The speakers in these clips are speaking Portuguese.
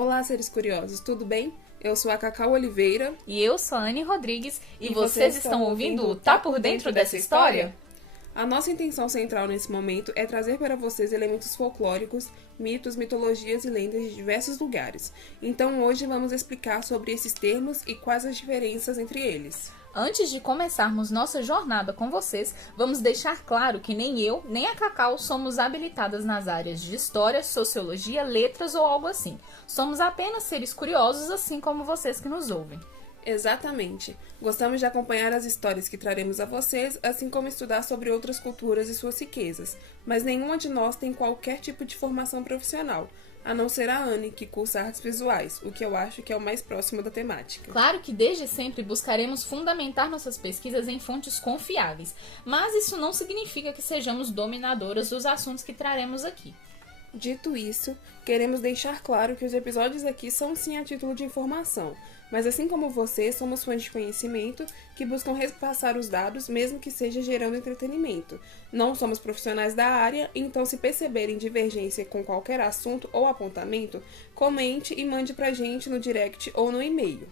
Olá, seres curiosos, tudo bem? Eu sou a Cacau Oliveira. E eu sou a Anne Rodrigues. E vocês estão ouvindo o Tá Por Dentro dessa História? A nossa intenção central nesse momento é trazer para vocês elementos folclóricos, mitos, mitologias e lendas de diversos lugares. Então hoje vamos explicar sobre esses termos e quais as diferenças entre eles. Antes de começarmos nossa jornada com vocês, vamos deixar claro que nem eu, nem a Cacau somos habilitadas nas áreas de história, sociologia, letras ou algo assim. Somos apenas seres curiosos, assim como vocês que nos ouvem. Exatamente. Gostamos de acompanhar as histórias que traremos a vocês, assim como estudar sobre outras culturas e suas riquezas. Mas nenhuma de nós tem qualquer tipo de formação profissional, a não ser a Anne, que cursa artes visuais, o que eu acho que é o mais próximo da temática. Claro que desde sempre buscaremos fundamentar nossas pesquisas em fontes confiáveis, mas isso não significa que sejamos dominadoras dos assuntos que traremos aqui. Dito isso, queremos deixar claro que os episódios aqui são sim a título de informação, mas assim como vocês, somos fãs de conhecimento que buscam repassar os dados, mesmo que seja gerando entretenimento. Não somos profissionais da área, então se perceberem divergência com qualquer assunto ou apontamento, comente e mande pra gente no direct ou no e-mail.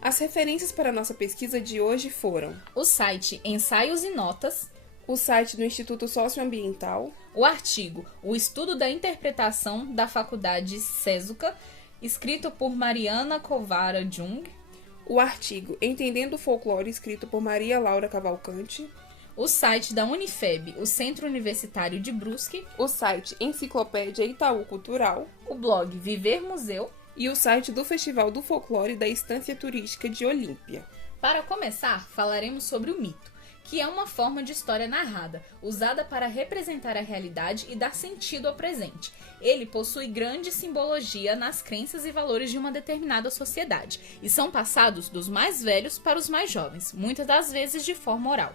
As referências para a nossa pesquisa de hoje foram o site Ensaios e Notas, o site do Instituto Socioambiental, o artigo O Estudo da Interpretação da Faculdade Cezuca, escrito por Mariana Covara Jung, o artigo Entendendo o Folclore, escrito por Maria Laura Cavalcante, o site da Unifeb, o Centro Universitário de Brusque, o site Enciclopédia Itaú Cultural, o blog Viver Museu e o site do Festival do Folclore da Estância Turística de Olímpia. Para começar, falaremos sobre o mito, que é uma forma de história narrada, usada para representar a realidade e dar sentido ao presente. Ele possui grande simbologia nas crenças e valores de uma determinada sociedade, e são passados dos mais velhos para os mais jovens, muitas das vezes de forma oral.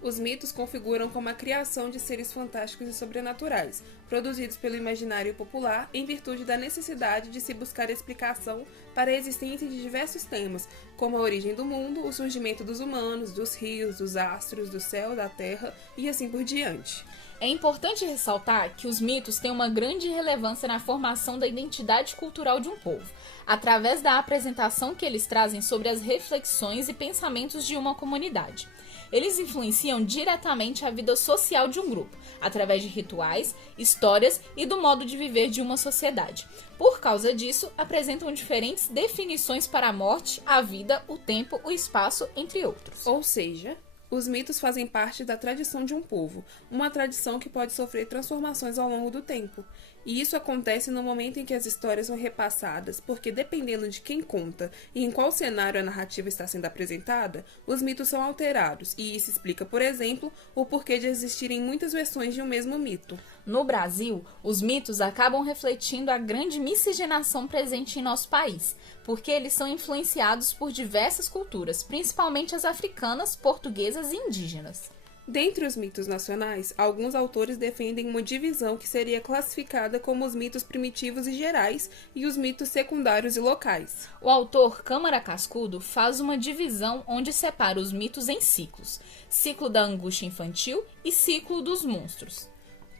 Os mitos configuram como a criação de seres fantásticos e sobrenaturais, produzidos pelo imaginário popular em virtude da necessidade de se buscar explicação para a existência de diversos temas, como a origem do mundo, o surgimento dos humanos, dos rios, dos astros, do céu, da terra e assim por diante. É importante ressaltar que os mitos têm uma grande relevância na formação da identidade cultural de um povo, através da apresentação que eles trazem sobre as reflexões e pensamentos de uma comunidade. Eles influenciam diretamente a vida social de um grupo, através de rituais, histórias e do modo de viver de uma sociedade. Por causa disso, apresentam diferentes definições para a morte, a vida, o tempo, o espaço, entre outros. Ou seja, os mitos fazem parte da tradição de um povo, uma tradição que pode sofrer transformações ao longo do tempo. E isso acontece no momento em que as histórias são repassadas, porque dependendo de quem conta e em qual cenário a narrativa está sendo apresentada, os mitos são alterados, e isso explica, por exemplo, o porquê de existirem muitas versões de um mesmo mito. No Brasil, os mitos acabam refletindo a grande miscigenação presente em nosso país, porque eles são influenciados por diversas culturas, principalmente as africanas, portuguesas e indígenas. Dentre os mitos nacionais, alguns autores defendem uma divisão que seria classificada como os mitos primitivos e gerais e os mitos secundários e locais. O autor Câmara Cascudo faz uma divisão onde separa os mitos em ciclos: ciclo da angústia infantil e ciclo dos monstros.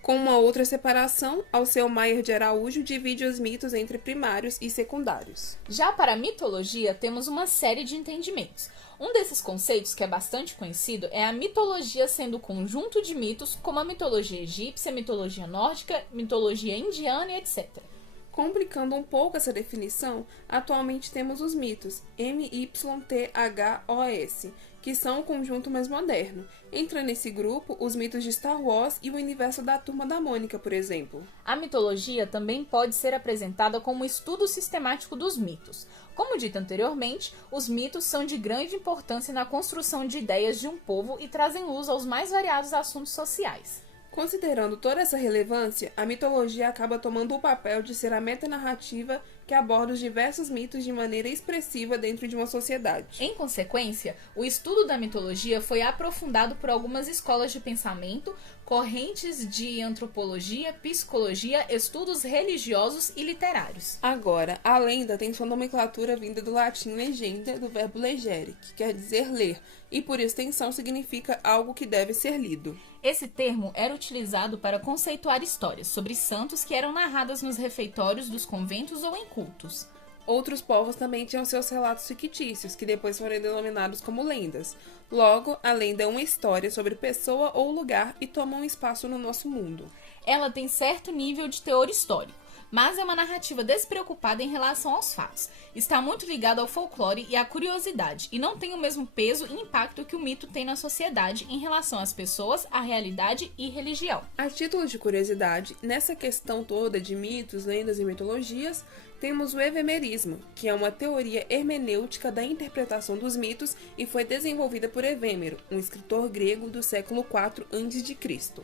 Com uma outra separação, Alceu Maier de Araújo divide os mitos entre primários e secundários. Já para a mitologia, temos uma série de entendimentos. Um desses conceitos, que é bastante conhecido, é a mitologia sendo um conjunto de mitos, como a mitologia egípcia, mitologia nórdica, mitologia indiana e etc. Complicando um pouco essa definição, atualmente temos os mitos MYTHOS, que são um conjunto mais moderno. Entra nesse grupo os mitos de Star Wars e o universo da Turma da Mônica, por exemplo. A mitologia também pode ser apresentada como um estudo sistemático dos mitos. Como dito anteriormente, os mitos são de grande importância na construção de ideias de um povo e trazem luz aos mais variados assuntos sociais. Considerando toda essa relevância, a mitologia acaba tomando o papel de ser a metanarrativa que aborda os diversos mitos de maneira expressiva dentro de uma sociedade. Em consequência, o estudo da mitologia foi aprofundado por algumas escolas de pensamento, correntes de antropologia, psicologia, estudos religiosos e literários. Agora, a lenda tem sua nomenclatura vinda do latim legenda, do verbo legere, que quer dizer ler, e por extensão significa algo que deve ser lido. Esse termo era utilizado para conceituar histórias sobre santos que eram narradas nos refeitórios dos conventos ou em cultos. Outros povos também tinham seus relatos fictícios, que depois foram denominados como lendas. Logo, a lenda é uma história sobre pessoa ou lugar e toma um espaço no nosso mundo. Ela tem certo nível de teor histórico, mas é uma narrativa despreocupada em relação aos fatos. Está muito ligada ao folclore e à curiosidade, e não tem o mesmo peso e impacto que o mito tem na sociedade em relação às pessoas, à realidade e religião. A título de curiosidade, nessa questão toda de mitos, lendas e mitologias, temos o evemerismo, que é uma teoria hermenêutica da interpretação dos mitos e foi desenvolvida por Evêmero, um escritor grego do século IV a.C.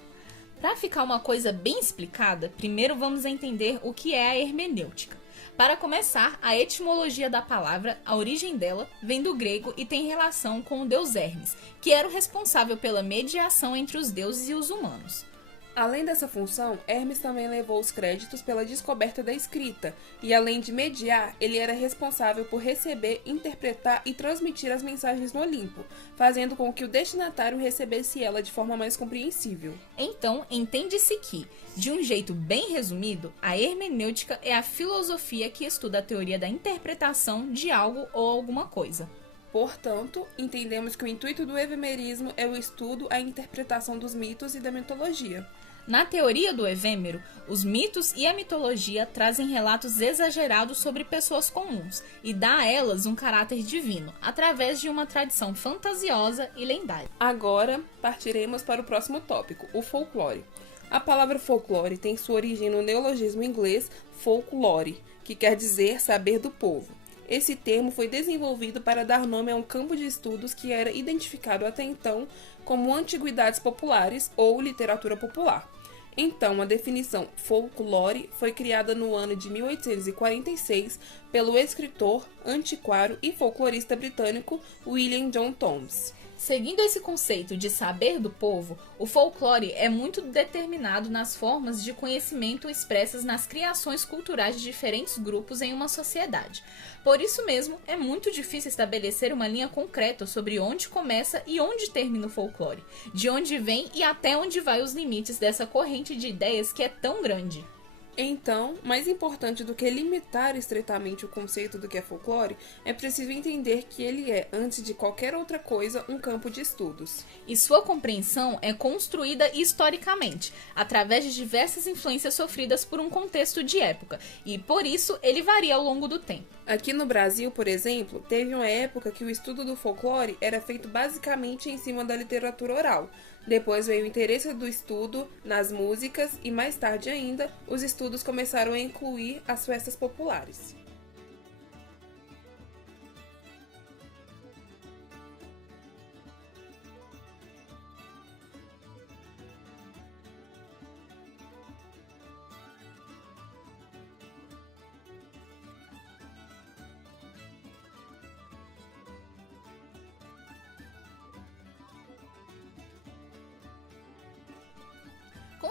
Para ficar uma coisa bem explicada, primeiro vamos entender o que é a hermenêutica. Para começar, a etimologia da palavra, a origem dela, vem do grego e tem relação com o deus Hermes, que era o responsável pela mediação entre os deuses e os humanos. Além dessa função, Hermes também levou os créditos pela descoberta da escrita, e além de mediar, ele era responsável por receber, interpretar e transmitir as mensagens no Olimpo, fazendo com que o destinatário recebesse ela de forma mais compreensível. Então, entende-se que, de um jeito bem resumido, a hermenêutica é a filosofia que estuda a teoria da interpretação de algo ou alguma coisa. Portanto, entendemos que o intuito do evemerismo é o estudo, a interpretação dos mitos e da mitologia. Na teoria do Evêmero, os mitos e a mitologia trazem relatos exagerados sobre pessoas comuns e dá a elas um caráter divino, através de uma tradição fantasiosa e lendária. Agora, partiremos para o próximo tópico, o folclore. A palavra folclore tem sua origem no neologismo inglês folklore, que quer dizer saber do povo. Esse termo foi desenvolvido para dar nome a um campo de estudos que era identificado até então como antiguidades populares ou literatura popular. Então, a definição folclore foi criada no ano de 1846 pelo escritor, antiquário e folclorista britânico William John Thoms. Seguindo esse conceito de saber do povo, o folclore é muito determinado nas formas de conhecimento expressas nas criações culturais de diferentes grupos em uma sociedade. Por isso mesmo, é muito difícil estabelecer uma linha concreta sobre onde começa e onde termina o folclore, de onde vem e até onde vai os limites dessa corrente de ideias que é tão grande. Então, mais importante do que limitar estreitamente o conceito do que é folclore, é preciso entender que ele é, antes de qualquer outra coisa, um campo de estudos. E sua compreensão é construída historicamente, através de diversas influências sofridas por um contexto de época, e por isso ele varia ao longo do tempo. Aqui no Brasil, por exemplo, teve uma época que o estudo do folclore era feito basicamente em cima da literatura oral. Depois veio o interesse do estudo nas músicas e, mais tarde ainda, os estudos começaram a incluir as festas populares.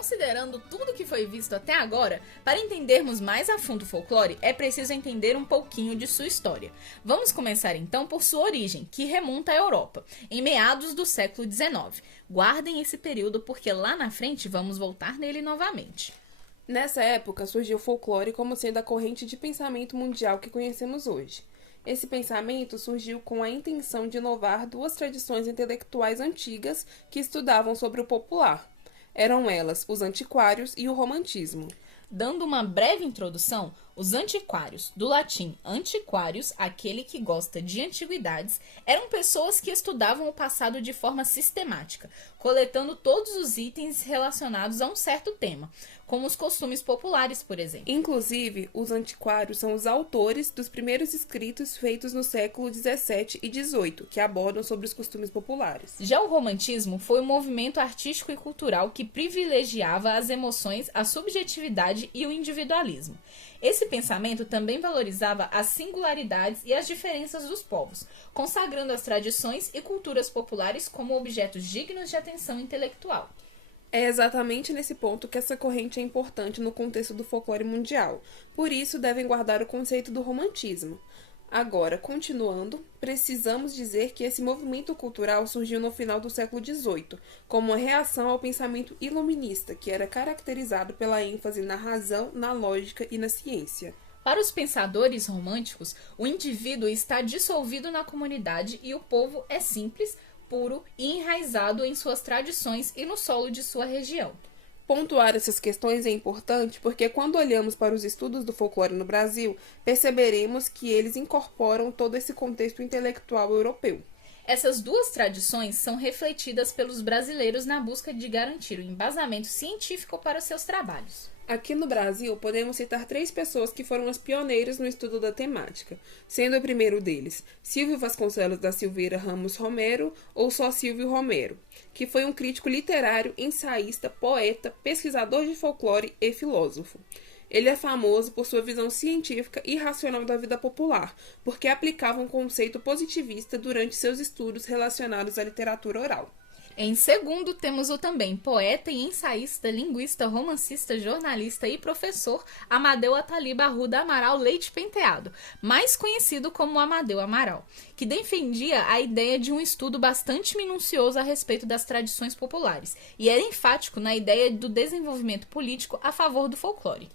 Considerando tudo que foi visto até agora, para entendermos mais a fundo o folclore, é preciso entender um pouquinho de sua história. Vamos começar então por sua origem, que remonta à Europa, em meados do século XIX. Guardem esse período porque lá na frente vamos voltar nele novamente. Nessa época surgiu o folclore como sendo a corrente de pensamento mundial que conhecemos hoje. Esse pensamento surgiu com a intenção de inovar duas tradições intelectuais antigas que estudavam sobre o popular. Eram elas os antiquários e o romantismo. Dando uma breve introdução, os antiquários, do latim antiquarius, aquele que gosta de antiguidades, eram pessoas que estudavam o passado de forma sistemática, coletando todos os itens relacionados a um certo tema, como os costumes populares, por exemplo. Inclusive, os antiquários são os autores dos primeiros escritos feitos no século XVII e XVIII, que abordam sobre os costumes populares. Já o romantismo foi um movimento artístico e cultural que privilegiava as emoções, a subjetividade e o individualismo. Esse pensamento também valorizava as singularidades e as diferenças dos povos, consagrando as tradições e culturas populares como objetos dignos de atenção intelectual. É exatamente nesse ponto que essa corrente é importante no contexto do folclore mundial. Por isso, devem guardar o conceito do romantismo. Agora, continuando, precisamos dizer que esse movimento cultural surgiu no final do século XVIII, como uma reação ao pensamento iluminista, que era caracterizado pela ênfase na razão, na lógica e na ciência. Para os pensadores românticos, o indivíduo está dissolvido na comunidade e o povo é simples, puro e enraizado em suas tradições e no solo de sua região. Pontuar essas questões é importante porque quando olhamos para os estudos do folclore no Brasil, perceberemos que eles incorporam todo esse contexto intelectual europeu. Essas duas tradições são refletidas pelos brasileiros na busca de garantir o embasamento científico para os seus trabalhos. Aqui no Brasil, podemos citar 3 pessoas que foram as pioneiras no estudo da temática, sendo o primeiro deles Silvio Vasconcelos da Silveira Ramos Romero, ou só Silvio Romero, que foi um crítico literário, ensaísta, poeta, pesquisador de folclore e filósofo. Ele é famoso por sua visão científica e racional da vida popular, porque aplicava um conceito positivista durante seus estudos relacionados à literatura oral. Em segundo, temos o também poeta e ensaísta, linguista, romancista, jornalista e professor Amadeu Ataliba Arruda Amaral Leite Penteado, mais conhecido como Amadeu Amaral, que defendia a ideia de um estudo bastante minucioso a respeito das tradições populares e era enfático na ideia do desenvolvimento político a favor do folclore.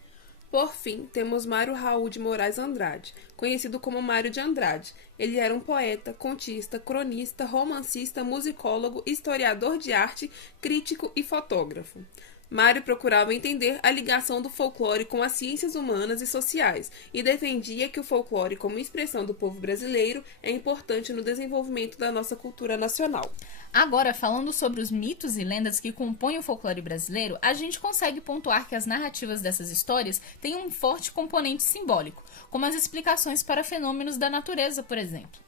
Por fim, temos Mário Raul de Moraes Andrade, conhecido como Mário de Andrade. Ele era um poeta, contista, cronista, romancista, musicólogo, historiador de arte, crítico e fotógrafo. Mário procurava entender a ligação do folclore com as ciências humanas e sociais e defendia que o folclore, como expressão do povo brasileiro, é importante no desenvolvimento da nossa cultura nacional. Agora, falando sobre os mitos e lendas que compõem o folclore brasileiro, a gente consegue pontuar que as narrativas dessas histórias têm um forte componente simbólico, como as explicações para fenômenos da natureza, por exemplo.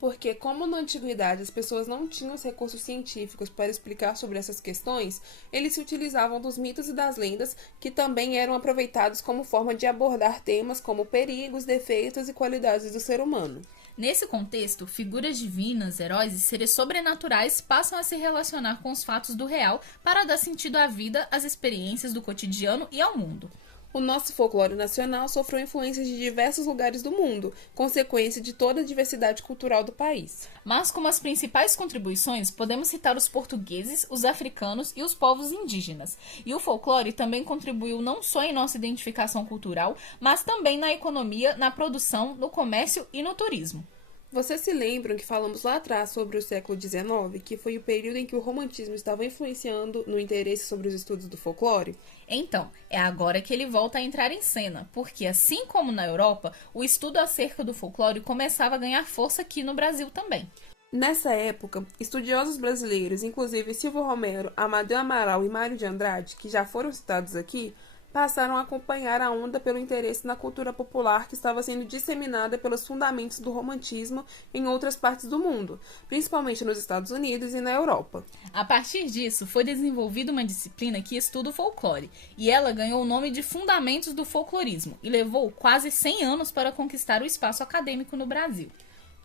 Porque, como na antiguidade as pessoas não tinham os recursos científicos para explicar sobre essas questões, eles se utilizavam dos mitos e das lendas, que também eram aproveitados como forma de abordar temas como perigos, defeitos e qualidades do ser humano. Nesse contexto, figuras divinas, heróis e seres sobrenaturais passam a se relacionar com os fatos do real para dar sentido à vida, às experiências do cotidiano e ao mundo. O nosso folclore nacional sofreu influências de diversos lugares do mundo, consequência de toda a diversidade cultural do país. Mas como as principais contribuições, podemos citar os portugueses, os africanos e os povos indígenas. E o folclore também contribuiu não só em nossa identificação cultural, mas também na economia, na produção, no comércio e no turismo. Vocês se lembram que falamos lá atrás sobre o século XIX, que foi o período em que o romantismo estava influenciando no interesse sobre os estudos do folclore? Então, é agora que ele volta a entrar em cena, porque assim como na Europa, o estudo acerca do folclore começava a ganhar força aqui no Brasil também. Nessa época, estudiosos brasileiros, inclusive Silvio Romero, Amadeu Amaral e Mário de Andrade, que já foram citados aqui, passaram a acompanhar a onda pelo interesse na cultura popular que estava sendo disseminada pelos fundamentos do romantismo em outras partes do mundo, principalmente nos Estados Unidos e na Europa. A partir disso, foi desenvolvida uma disciplina que estuda o folclore, e ela ganhou o nome de Fundamentos do Folclorismo, e levou quase 100 anos para conquistar o espaço acadêmico no Brasil.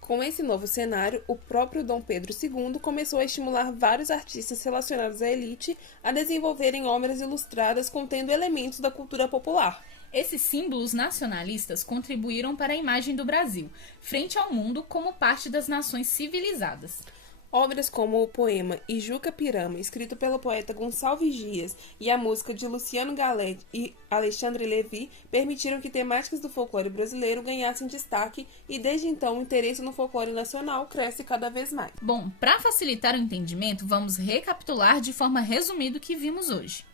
Com esse novo cenário, o próprio Dom Pedro II começou a estimular vários artistas relacionados à elite a desenvolverem obras ilustradas contendo elementos da cultura popular. Esses símbolos nacionalistas contribuíram para a imagem do Brasil, frente ao mundo como parte das nações civilizadas. Obras como o poema Ijuca Pirama, escrito pelo poeta Gonçalves Dias, e a música de Luciano Galete e Alexandre Levi permitiram que temáticas do folclore brasileiro ganhassem destaque e desde então o interesse no folclore nacional cresce cada vez mais. Bom, para facilitar o entendimento, vamos recapitular de forma resumida o que vimos hoje.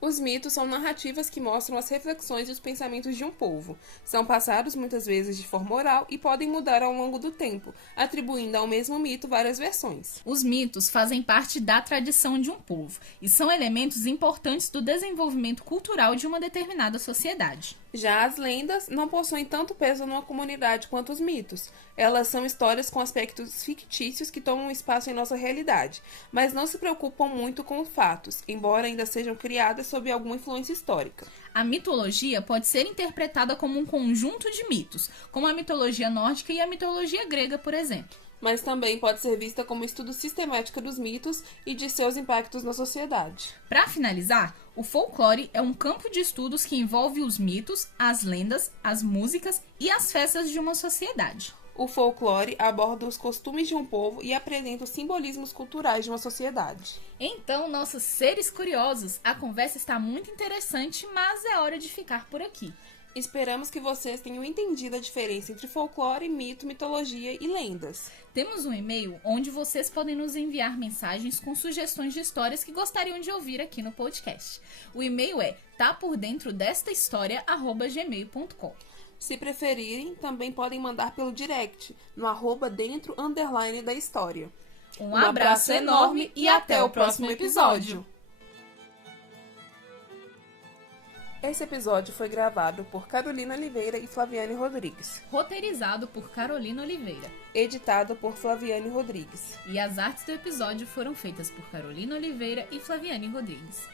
Os mitos são narrativas que mostram as reflexões e os pensamentos de um povo. São passados muitas vezes de forma oral e podem mudar ao longo do tempo, atribuindo ao mesmo mito várias versões. Os mitos fazem parte da tradição de um povo e são elementos importantes do desenvolvimento cultural de uma determinada sociedade. Já as lendas não possuem tanto peso numa comunidade quanto os mitos. Elas são histórias com aspectos fictícios que tomam espaço em nossa realidade, mas não se preocupam muito com fatos, embora ainda sejam criadas sob alguma influência histórica. A mitologia pode ser interpretada como um conjunto de mitos, como a mitologia nórdica e a mitologia grega, por exemplo. Mas também pode ser vista como estudo sistemático dos mitos e de seus impactos na sociedade. Para finalizar, o folclore é um campo de estudos que envolve os mitos, as lendas, as músicas e as festas de uma sociedade. O folclore aborda os costumes de um povo e apresenta os simbolismos culturais de uma sociedade. Então, nossos seres curiosos, a conversa está muito interessante, mas é hora de ficar por aqui. Esperamos que vocês tenham entendido a diferença entre folclore, mito, mitologia e lendas. Temos um e-mail onde vocês podem nos enviar mensagens com sugestões de histórias que gostariam de ouvir aqui no podcast. O e-mail é tapordentrodestahistoria@gmail.com. Se preferirem, também podem mandar pelo direct, no @dentro_da história. Um abraço enorme e até o próximo episódio! Esse episódio foi gravado por Carolina Oliveira e Flaviane Rodrigues. Roteirizado por Carolina Oliveira. Editado por Flaviane Rodrigues. E as artes do episódio foram feitas por Carolina Oliveira e Flaviane Rodrigues.